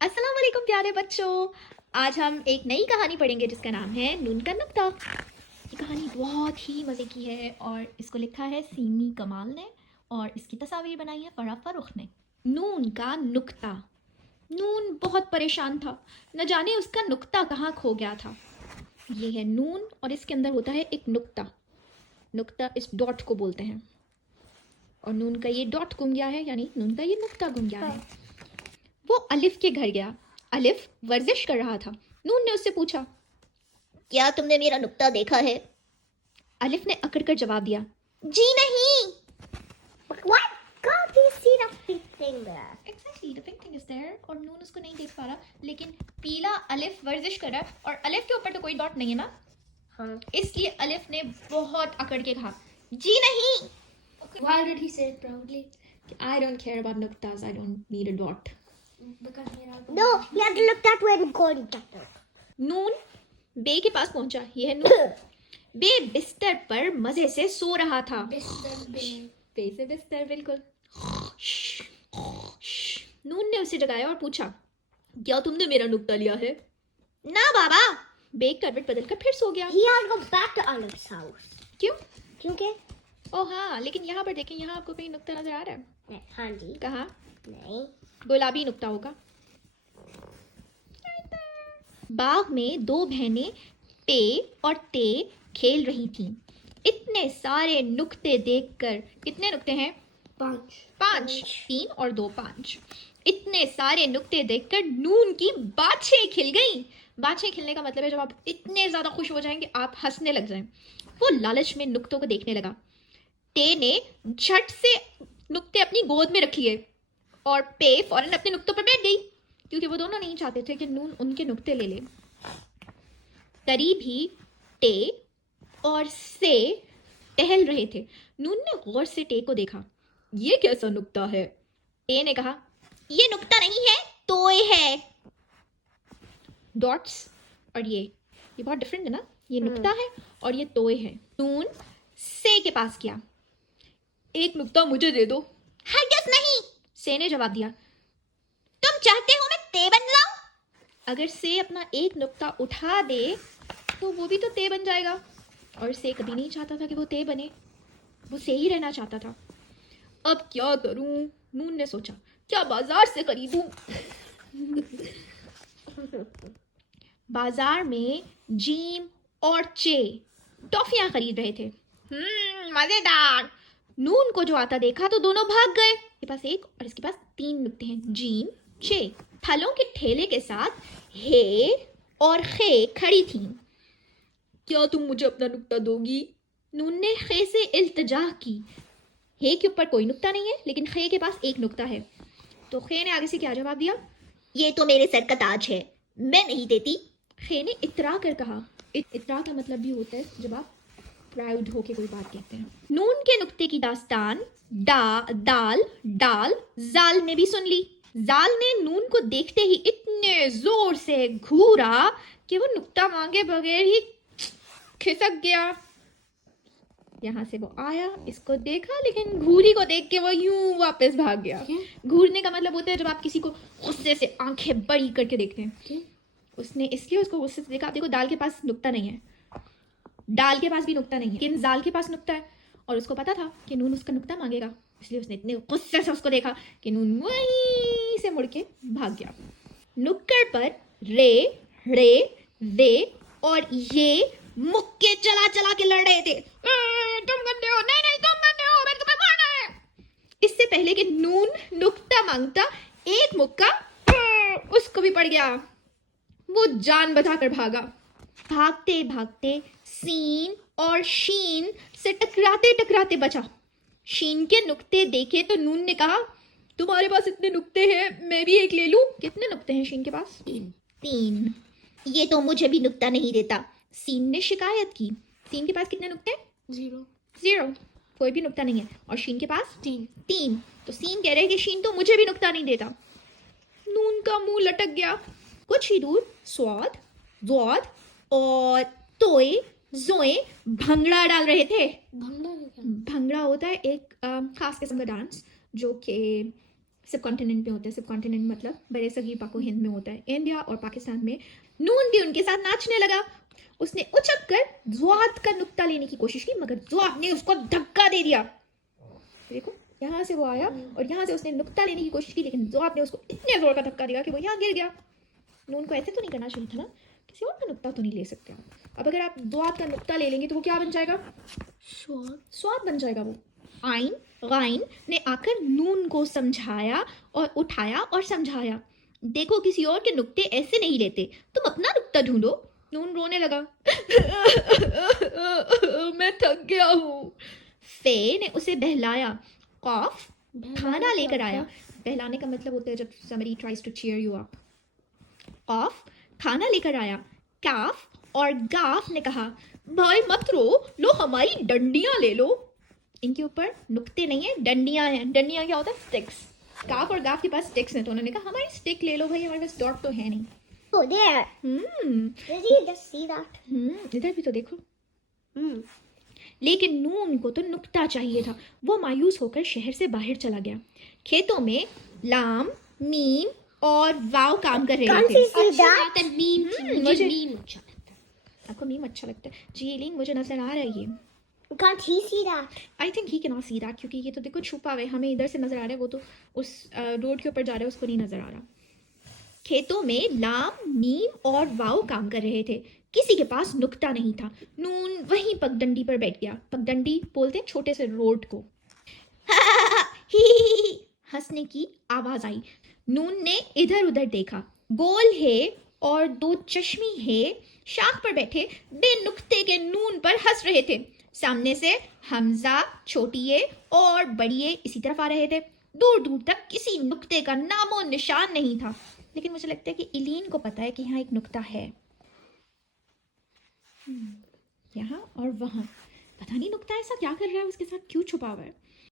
अस्सलाम वालेकुम प्यारे बच्चों। आज हम एक नई कहानी पढ़ेंगे जिसका नाम है नून का नुक्ता। ये कहानी बहुत ही मज़े की है और इसको लिखा है सीमी कमाल ने और इसकी तस्वीर बनाई है फराह फरुख ने। नून का नुक्ता। नून बहुत परेशान था, न जाने उसका नुक्ता कहाँ खो गया था। ये है नून और इसके अंदर होता है एक नुक्ता। नुक्ता इस डॉट को बोलते हैं और नून का ये डॉट गुम गया है, यानी नून का ये नुक्ता गुम गया है। वो अलिफ के घर गया। अलिफ वर्जिश कर रहा था। नून ने उससे पूछा, क्या तुमने मेरा नुक्ता देखा है? अलिफ ने अकड़ कर जवाब दिया, जी नहीं। But what? Can't you see the big thing there? Exactly, the pink thing is there। और नून उसको नहीं देख पा रहा, लेकिन पीला अलिफ वर्जिश कर रहा है और अलिफ के ऊपर तो कोई डॉट नहीं है ना, हाँ। इसलिए अलिफ ने बहुत अकड़ के कहा, जी नहीं। Why did he say it proudly? I don't care about nuktas, I don't need a dot। Because he had No, you have to look that way and go that way. नून बे के पास पहुंचा। यह है नून। बे बिस्तर पर मजे से सो रहा था। बे से बिस्तर, बिल्कुल। नून ने उसे जगाया और पूछा, क्या तुमने मेरा नुक्ता लिया है? ना बाबा। बे करवट बदल कर फिर सो गया। He had to go back to Alif's house. क्यों? क्योंकि ओह हाँ, लेकिन यहाँ पर देखें, यहाँ आपको कहीं नुक्ता नजर आ रहा है? हाँ जी। कहाँ? नहीं। गुलाबी नुक्ता होगा। बाग में दो बहनें पे और ते खेल रही थीं। इतने सारे नुक्ते देखकर, कितने नुक्ते हैं? 5। 3 और 2 5। इतने सारे नुक्ते देखकर नून की बाछें खिल गईं। बाछें खिलने का मतलब है जब आप इतने ज्यादा खुश हो जाएंगे आप हंसने लग जाएं। वो लालच में नुक्तों को देखने लगा। ते ने झट से नुक्ते अपनी गोद में रख लिए और पे फौरन अपने नुक्तों पर बैठ गई, क्योंकि वो दोनों नहीं चाहते थे कि नून उनके नुक्ते ले ले। करीब ही टे और से टहल रहे थे। नून ने गौर से टे को देखा। ये कैसा नुक्ता है? टे ने कहा, ये नुक्ता नहीं है, तोय है। डॉट्स और ये बहुत डिफरेंट है ना। ये नुक्ता है और ये तोय है। नून से के पास किया। एक नुक्ता मुझे दे दो। हरगिज़ नहीं, से ने जवाब दिया। तुम चाहते हो मैं ते बन जाऊं? अगर से अपना एक नुक्ता उठा दे तो वो भी तो ते बन जाएगा, और से कभी नहीं चाहता था कि वो ते बने, वो से ही रहना चाहता था। अब क्या करूं? नून ने सोचा, क्या बाजार से खरीदूं? बाजार में जीम और चे टॉफियां खरीद रहे थे। मजेदार। नून को जो आता देखा तो दोनों भाग गए। इसके पास एक और इसके पास 3 नुक्ते हैं, जीम चे। फलों के ठेले के साथ हे और खे खड़ी थीं। क्या तुम मुझे अपना नुक्ता दोगी? नून ने खे से इल्तिजा की। हे के ऊपर कोई नुक्ता नहीं है, लेकिन खे के पास एक नुक्ता है। तो खे ने आगे से क्या जवाब दिया? ये तो मेरे सर का ताज है, मैं नहीं देती। खे ने इतरा कर कहा। इतरा का मतलब भी होता है जब आप प्राउड होके कोई बात कहते हैं। नून के नुक्ते की दास्तान दाल डाल जाल ने भी सुन ली। जाल ने नून को देखते ही इतने जोर से घूरा कि वो नुक्ता मांगे बगैर ही खिसक गया। यहाँ से वो आया, इसको देखा, लेकिन घूरी को देख के वो यूं वापस भाग गया। घूरने का मतलब होता है जब आप किसी को गुस्से से आंखें बड़ी करके देखते हैं। उसने इसलिए उसको गुस्से से देखा। देखो, दाल के पास नुक्ता नहीं है, डाल के पास भी नुक्ता नहीं है, लेकिन जाल के पास नुक्ता है और उसको पता था कि नून उसका नुक्ता मांगेगा, इसलिए उसने इतने गुस्से से उसको देखा कि नून वहीं से मुड़ के भाग गया। नुक्कड़ पर रे दे और ये मुक्के चला चला के लड़ रहे थे। तुम गंदे हो, नहीं नहीं तुम गंदे हो, मैंने तुम्हें मारना है। इससे पहले कि नून नुक्ता मांगता, एक मुक्का उसको भी पड़ गया। वो जान बचाकर भागा। भागते भागते सीन और शीन से टकराते टकराते बचा। शीन के नुक्ते देखे तो नून ने कहा, तुम्हारे पास इतने नुक्ते हैं, मैं भी एक ले लूं। कितने नुक्ते हैं शीन के पास? 3। ये तो मुझे भी नुक्ता नहीं देता। सीन ने शिकायत की। सीन के पास कितने नुक्ते हैं? 0 कोई भी नुक्ता नहीं है। और शीन के पास 3 तो सीन कह रहे हैं कि शीन तो मुझे भी नुक्ता नहीं देता। नून का मुंह लटक गया। कुछ ही दूर स्वाद द्वाद और तोय जोए भंगड़ा डाल रहे थे। भंगड़ा है क्या? भंगड़ा होता है एक खास किस्म का डांस जो कि सब कॉन्टिनेंट में होते हैं। सब कॉन्टिनेंट मतलब बड़े सगीर पाको हिंद में होता है। इंडिया और पाकिस्तान में नून भी उनके साथ नाचने लगा। उसने उछक कर ज़्वाद का नुक्ता लेने की कोशिश की, मगर ज़्वाद ने उसको धक्का दे दिया। देखो, यहाँ से वो आया और यहाँ से उसने नुक्ता लेने की कोशिश की, लेकिन ज़्वाद ने उसको इतने जोर का धक्का दिया कि वो यहाँ गिर गया। नून को ऐसे तो नहीं करना चाहिए था ना, किसी और का नुक्ता तो नहीं ले सकते आप। अब अगर आप ज़्वाद का नुक्ता ले लेंगे तो वो क्या बन जाएगा? स्वाद बन जाएगा वो। आइन गाइन ने आकर नून को समझाया और उठाया और समझाया, देखो किसी और के नुक्ते ऐसे नहीं लेते, तुम अपना नुक्ता ढूंढो। नून रोने लगा। मैं थक गया हूँ। फे ने उसे बहलाया। कॉफ खाना लेकर आया। बहलाने का मतलब होता है जब somebody tries to cheer you up। कॉफ खाना लेकर आया। काफ और गाफ ने कहा, भाई मत रो, लो हमारी डंडियां ले लो। इनके ऊपर नुक्ते नहीं है, डंडियां हैं। डंडियां क्या होता है? स्टिक्स। काफ और गाफ के पास स्टिक्स हैं, तो उन्होंने कहा हमारी स्टिक ले लो भाई, हमारे पास डॉट तो है नहीं। Oh, there. Did you just see that? इधर भी तो देखो। Hmm. लेकिन नून को तो नुक्ता चाहिए था। वो मायूस होकर शहर से बाहर चला गया। खेतों में लाम मीम और वाव काम कर रहे Can't थे। you see अच्छी that? बात है, मीम थी, मुझे मुझे- मीम अच्छा लगता है। आपको मीम अच्छा लगता है? जीलिंग मुझे नजर आ रहा है ये। Can't he see that? I think he can not see that, क्योंकि ये तो देखो छुपा हुआ है, हमें इधर से नजर आ रहा है, वो तो उस रोड के ऊपर जा रहा है, उसको नहीं नजर आ रहा। खेतों में लाम मीम और वाव काम कर रहे थे। किसी के पास नुक्ता नहीं था। नून वहीं पगडंडी पर बैठ गया। पगडंडी बोलते हैं छोटे से रोड को। ही हंसने की आवाज आई। नून ने इधर उधर देखा। गोल है और दो चश्मी है शाख पर बैठे बेनुक्ते के नून पर हंस रहे थे। सामने से हमजा, छोटी ए और बड़ी ए इसी तरफ आ रहे थे। दूर दूर तक किसी नुक्ते का नामो निशान नहीं था, लेकिन मुझे लगता है कि इलीन को पता है कि यहाँ एक नुक्ता है, यहाँ और वहाँ। पता नहीं नुक्ता ऐसा क्या कर रहा है, उसके साथ क्यों छुपा हुआ है।